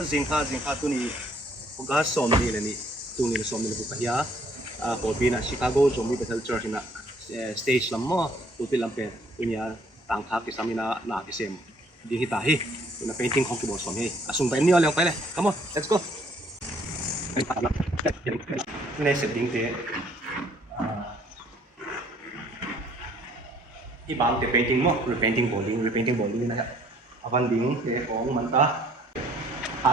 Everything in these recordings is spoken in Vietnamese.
Zingha tu ni uga som ni le ni tu ni som ni bu kahya pulpit na Chicago zombie Bethel Church na stage lam mo pulpit lam pe punya tang thak ki samina na ki sem di hi ta hi na painting khong ki bo som hi asung pa ni ole pa le come on let's go ne setting te i bang te painting mo repainting bowling na avan ding te ong man ta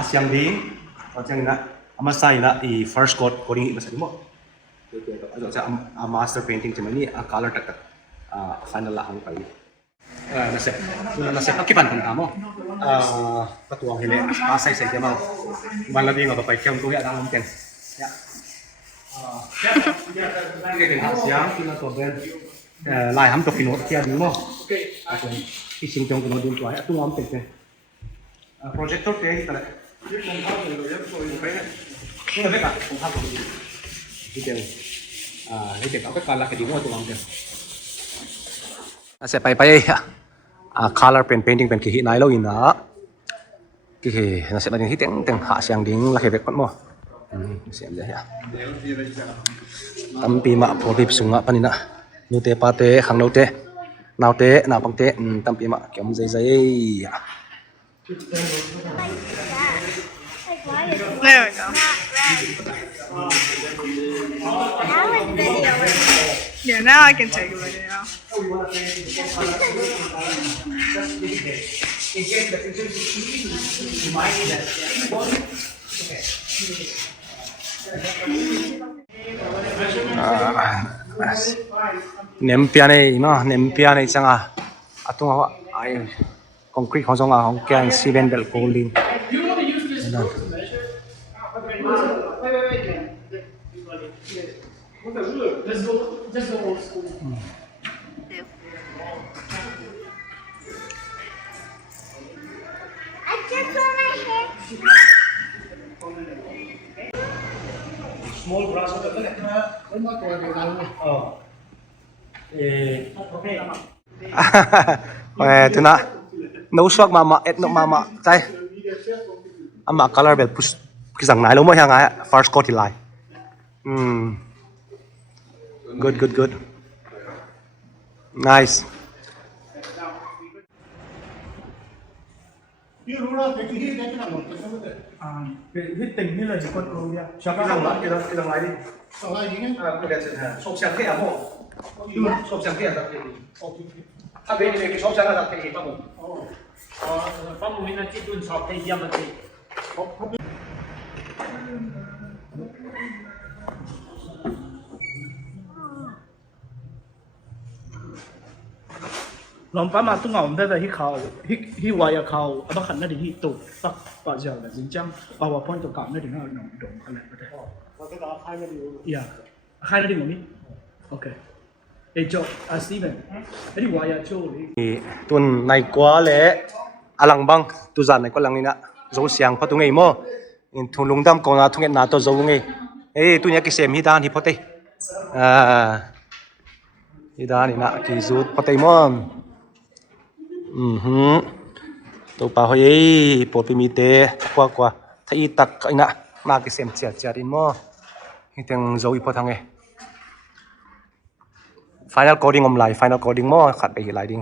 siang ding macam na ama sai na i first coding i mo so a master painting cuma ni a color tak final lah ang pai nase akipan kan kamu ketua hele pasai sai dia mau bala dia ngapa pai kem tu ya dalam ten ya dia dengan siang kita coba lai ham to kino kia di mo okey ising tong kino dun tu ya tu am ten projector te kita Ini mereka penghasil video. Ini kita apa color kedua tu orang dia. Saya pai color painting pen kihi nai lo ina. Kihi nasi bani hiteng teng hak siang ding lah hebek pat mo. Siam dia ya. Tampi mak pori sunga panina. Nute pate hang note. Naute na pangte tampi mak kiam zai. There we go. Yeah, now I can take a video. Nempia này chăng à? Atung apa? Concrete không giống à? Không keng cement bel cooling. Just go old school. I just want my hair. Small grass hotel kan? Tu nak nấu suốt mama, et nấu mama, cai. Ama color bel pus kisang nai lo mo yang ai first coat lại. Good. Nice. Huyết tình như là chỉ con cầu nha. Sao cái thằng này đi. Sao lại gì nhá? Cái này là sốt sáng cái à mo. Sốt sáng cái à đặt cái. À bên này cái sốt sáng là đặt cái gì không? Phong mùi nó chỉ tuân sọp cái dâm thì lòng phá mà tôi ngỏm thế là hít khẩu hít hoài ở khẩu ở bắc khẩn nó thì hít tụt bắc vào giờ là dính chăng vào vào point tụt cảm nó thì nó nồng đậm cái này có thể yeah hai nó đi một đi ok để cho Steven cái đi hoài ở chỗ đi Tuần này quá lẽ alang bang tu zan này có lang nina dấu xiang phát tu ngay mo thùng lung đam còn là thùng em nào to dấu ngay tu nhớ cái xem hi đan hi phát hi đan nina cái rút phát mo tôi bảo hỏi bộ phim y tế qua thấy tắc cái nè mà cái xem chả đi mo cái tiếng dấu y phát thằng ấy final coding lại final coding mo khát bị lại đi